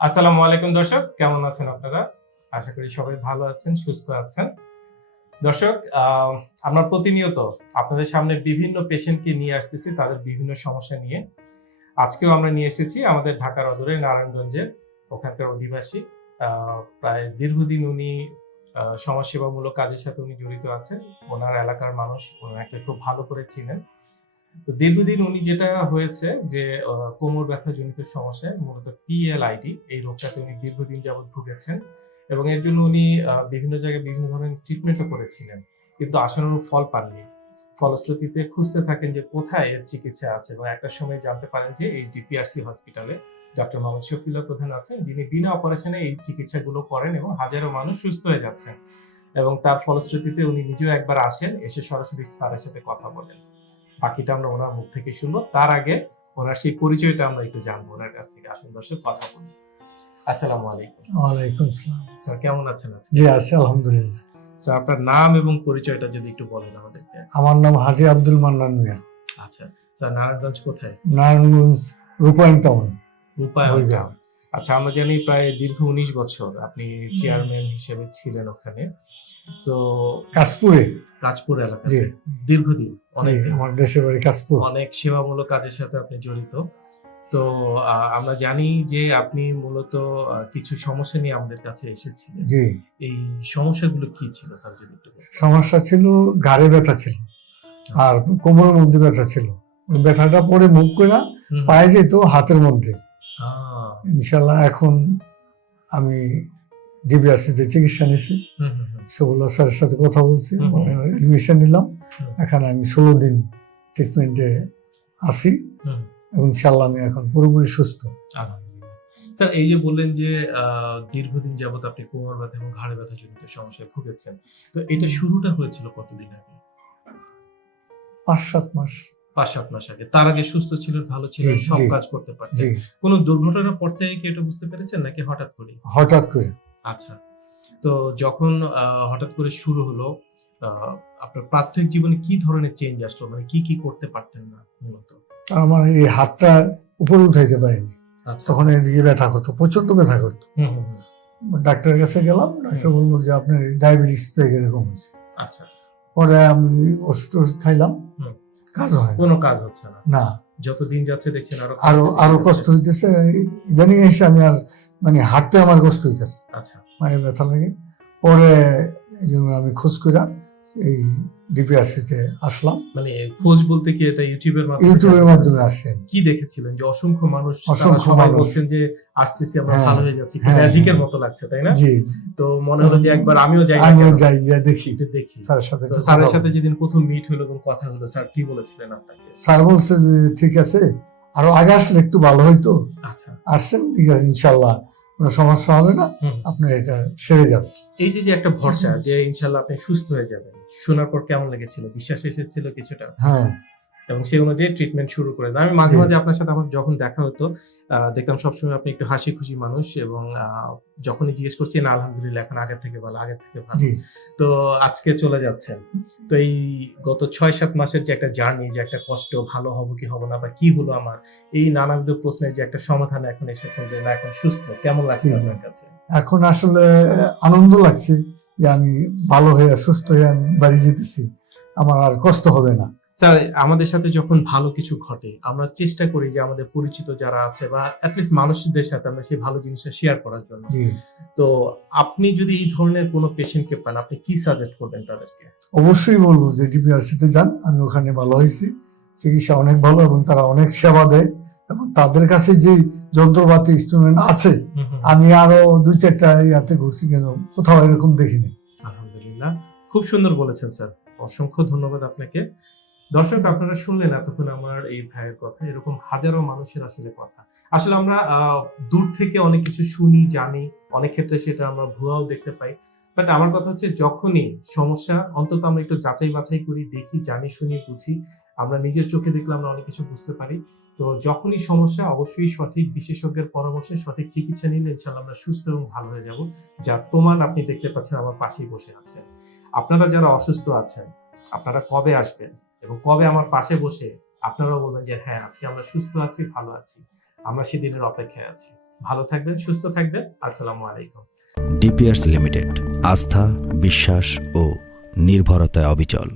আসসালামু আলাইকুম দর্শক, কেমন আছেন আপনারা? আশা করি সবাই ভালো আছেন, সুস্থ আছেন। দর্শক আমরা প্রতিনিয়ত আপনাদের সামনে বিভিন্ন পেশেন্টকে নিয়ে আসতেছি, তাদের বিভিন্ন সমস্যা নিয়ে। আজকেও আমরা নিয়ে এসেছি আমাদের ঢাকার অদূরে নারায়ণগঞ্জের ওখানকার অধিবাসী। প্রায় দীর্ঘদিন উনি সমাজসেবামূলক কাজের সাথে উনি জড়িত আছেন। ওনার এলাকার মানুষ, ওনাকে খুব ভালো করে চিনেন। তো দীর্ঘদিন উনি যেটা হয়েছে যে কোমর ব্যথা জনিত সমস্যায় মূলত পিএলআইডি এই রোগটাতে উনি দীর্ঘদিন যাবৎ ভুগেছেন এবং এর জন্য উনি বিভিন্ন জায়গায় বিভিন্ন ধরনের ট্রিটমেন্টও করেছিলেন। কিন্তু আশানুরূপ ফল পাননি। ফলশ্রুতিতে খুঁজতে থাকেন যে কোথায় এর চিকিৎসা আছে এবং একটা সময় জানতে পারেন যে এই ডিপিআরসি হসপিটালে ডক্টর মোহাম্মদ শফিউল্লাহ প্রধান আছেন, যিনি বিনা অপারেশনে এই চিকিৎসাগুলো করেন এবং হাজারো মানুষ সুস্থ হয়ে যাচ্ছেন। এবং তার ফলশ্রুতিতে উনি নিজেও একবার আসেন, এসে সরাসরি স্যারের সাথে কথা বলেন। বাকিটা আমরা ওনার মুখ থেকে শুনব। তার আগে ওনার সেই পরিচয়টা আমরা একটু জানব ওনার কাছ থেকে। আসুন দর্শক কথা বলি আসসালামু আলাইকুম। ওয়ালাইকুম আসসালাম। স্যার কেমন আছেন জি আছি আলহামদুলিল্লাহ। স্যার আপনার নাম এবং পরিচয়টা যদি একটু বলেন আমাদেরকে আমার নাম হাজি আব্দুল মান্নান মিয়া। আচ্ছা স্যার নারায়ণগঞ্জ কোথায়? নারায়ণগঞ্জ রূপায়ণ টাউন। রূপায়ণ টাউন। আচ্ছা আমরা জানি প্রায় দীর্ঘ উনিশ বছর আপনি চেয়ারম্যান হিসেবে ছিলেন ওখানে। তো কাশপুরে। কাজপুর জি। দীর্ঘদিন। অনেক আমার দেশের বাড়ি কাশপুর। অনেক সেবামূলক কাজের সাথে আপনি জড়িত। তো আমরা জানি যে আপনি মূলত কিছু সমস্যা নিয়ে আমাদের কাছে এসেছিলেন। জি। এই সমস্যাগুলো কি ছিল স্যার যদি একটু সমস্যা ছিল ঘাড়ে ব্যথা ছিল আর কোমরের মধ্যে ব্যথা ছিল। ব্যথাটা পরে মুখ করে পায়ে যেত হাতের মধ্যে। ইনশাল্লাহ এখন আমি ডিবিআরসিতে চিকিৎসা নিয়েছি হুম। স্যারের সাথে কথা বলছি। এডমিশন নিলাম। এখানে আমি ষোলো দিন ট্রিটমেন্টে আছি। এবং ইনশাল্লাহ আমি এখন পুরোপুরি সুস্থ। স্যার এই যে বললেন যে দীর্ঘদিন যাবত আপনি কোমর ব্যথা এবং ঘাড়ে ব্যথা জনিত সমস্যায় ভুগেছেন তো এটা শুরুটা হয়েছিল কতদিন আগে? পাঁচ সাত মাস। পাঁচ সাত মাস আগে। তার আগে সুস্থ ছিলেন ভালো ছিলেন সব কাজ করতে পারতেন। কোনো দুর্ঘটনার পর থেকে কি এটা বুঝতে পেরেছেন নাকি হঠাৎ করে হঠাৎ করে। আচ্ছা। তো যখন আহ, হঠাৎ করে শুরু হলো আপনার প্রাথমিক জীবনে কি ধরনের চেঞ্জ আসলো? মানে কি কি করতে পারতেন না মূলত? আমার এই হাতটা উপরে উঠাইতে পারিনি। আচ্ছা। তখন এদিকে ব্যথা করতো প্রচণ্ড ব্যথা করতো। ডাক্তারের কাছে গেলাম ডাক্তার বলল যে আপনার ডায়াবেটিস থেকে এরকম হয়েছে। আচ্ছা। পরে আমি ওষুধ খাইলাম। কাজ হয় কোনো কাজ হচ্ছে না? না। যত দিন যাচ্ছে দেখছেন আরও আরও আরও কষ্ট হইতেছে। ইদানিং এসে আমি আর মানে হাঁটতে আমার কষ্ট হইতেছে। আচ্ছা। মায়ের ব্যথা লাগে। পরে এই জন্য আমি খোঁজ করে এই ডিপিআরসিতে আসলাম। মানে খোঁজ বলতে কি এটা ইউটিউবের মাধ্যমে? ইউটিউবের মাধ্যমে? আসছেন কি দেখেছিলেন যে অসংখ্য মানুষ সবাই বলছেন যে আসতেছি আমরা হ্যাঁ, ভালো হয়ে যাচ্ছি ম্যাজিকের হ্যাঁ। মতো লাগছে তাই না? জি। তো মনে হলো যে একবার আমিও যাই আমিও যাই গিয়ে দেখি। দেখি। স্যারের সাথে তো স্যারের সাথে যেদিন প্রথম মিট হলো এবং কথা হলো স্যার কি বলেছিলেন আপনাকে? স্যার বলছে যে ঠিক আছে আরও আগে আসলে একটু ভালো হইতো। আচ্ছা। আসছেন ঠিক আছে ইনশাল্লাহ। কোনো সমস্যা হবে না। আপনার এটা সেরে যাবে এই যে যে একটা ভরসা যে ইনশাল্লাহ আপনি সুস্থ হয়ে যাবেন শোনার পর কেমন লেগেছিল? বিশ্বাস এসেছিল কিছুটা? হ্যাঁ। এবং সেই অনুযায়ী ট্রিটমেন্ট শুরু করে আমি মাঝে মাঝে আপনার সাথে আমার যখন দেখা হতো দেখতাম সবসময় আপনি একটু হাসি খুশি মানুষ এবং যখনই জিজ্ঞেস করছি না আলহামদুলিল্লাহ এখন আগের থেকে ভালো আগের থেকে ভালো। তো আজকে চলে যাচ্ছেন। তো এই গত ছয় সাত মাসের যে একটা জার্নি যে একটা কষ্ট ভালো হব কি হব না বা কি হলো আমার এই নানাবিধ প্রশ্নের যে একটা সমাধান এখন এসেছেন যে না এখন সুস্থ কেমন লাগছে। আপনার কাছে? এখন আসলে আনন্দ লাগছে যে আমি ভালো হয়ে সুস্থ হয়ে আমি বাড়ি যেতেছি। আমার আর কষ্ট হবে না। স্যার আমাদের সাথে যখন ভালো কিছু ঘটে আমরা চেষ্টা করি যে আমাদের পরিচিত যারা আছে বা অ্যাটলিস্ট মানুষদের সাথে আমরা সেই ভালো জিনিসটা শেয়ার করার জন্য। তো আপনি যদি এই ধরনের কোনো পেশেন্টকে পান আপনি কি সাজেস্ট করবেন তাদেরকে? অবশ্যই বলব যে ডিপিআরসিতে যান আমি ওখানে ভালো হয়েছি। চিকিৎসা অনেক ভালো এবং তারা অনেক সেবা দেয় এবং তাদের কাছে যে যন্ত্রপাতি ইনস্ট্রুমেন্ট আছে আমি আরও দুই চারটা ইয়াতে ঘুরছি কেন কোথাও এরকম দেখিনি। আলহামদুলিল্লাহ। খুব সুন্দর বলেছেন স্যার। অসংখ্য ধন্যবাদ আপনাকে। দর্শক, আপনারা শুনলেন এতক্ষণ আমার এই ভাইয়ের কথা, এরকম হাজারো মানুষের আসলে কথা। আসলে আমরা দূর থেকে অনেক কিছু শুনি, জানি, অনেক ক্ষেত্রে সেটা আমরা ভুয়াও দেখতে পাই। বাট আমার কথা হচ্ছে, যখনই সমস্যা, অন্তত আমরা একটু যাচাই বাছাই করি, দেখি, জানি, শুনি, বুঝি, আমরা নিজের চোখে দেখলে আমরা অনেক কিছু বুঝতে পারি। তো যখনই সমস্যা, অবশ্যই সঠিক বিশেষজ্ঞের পরামর্শে সঠিক চিকিৎসা নিলে ইনশাল্লাহ আমরা সুস্থ এবং ভালো হয়ে যাব। যার প্রমাণ আপনি দেখতে পাচ্ছেন, আমার পাশেই বসে আছেন। আপনারা যারা অসুস্থ আছেন, আপনারা কবে আসবেন? এবং কবে আমার পাশে বসে আপনারাও বলবেন যে হ্যাঁ আজকে আমরা সুস্থ আছি, ভালো আছি। আমরা সেদিনের অপেক্ষায় আছি। ভালো থাকবেন, সুস্থ থাকবেন। আসসালামু আলাইকুম। ডিপিআরস লিমিটেড, আস্থা, বিশ্বাস ও নির্ভরতায় অবিচল।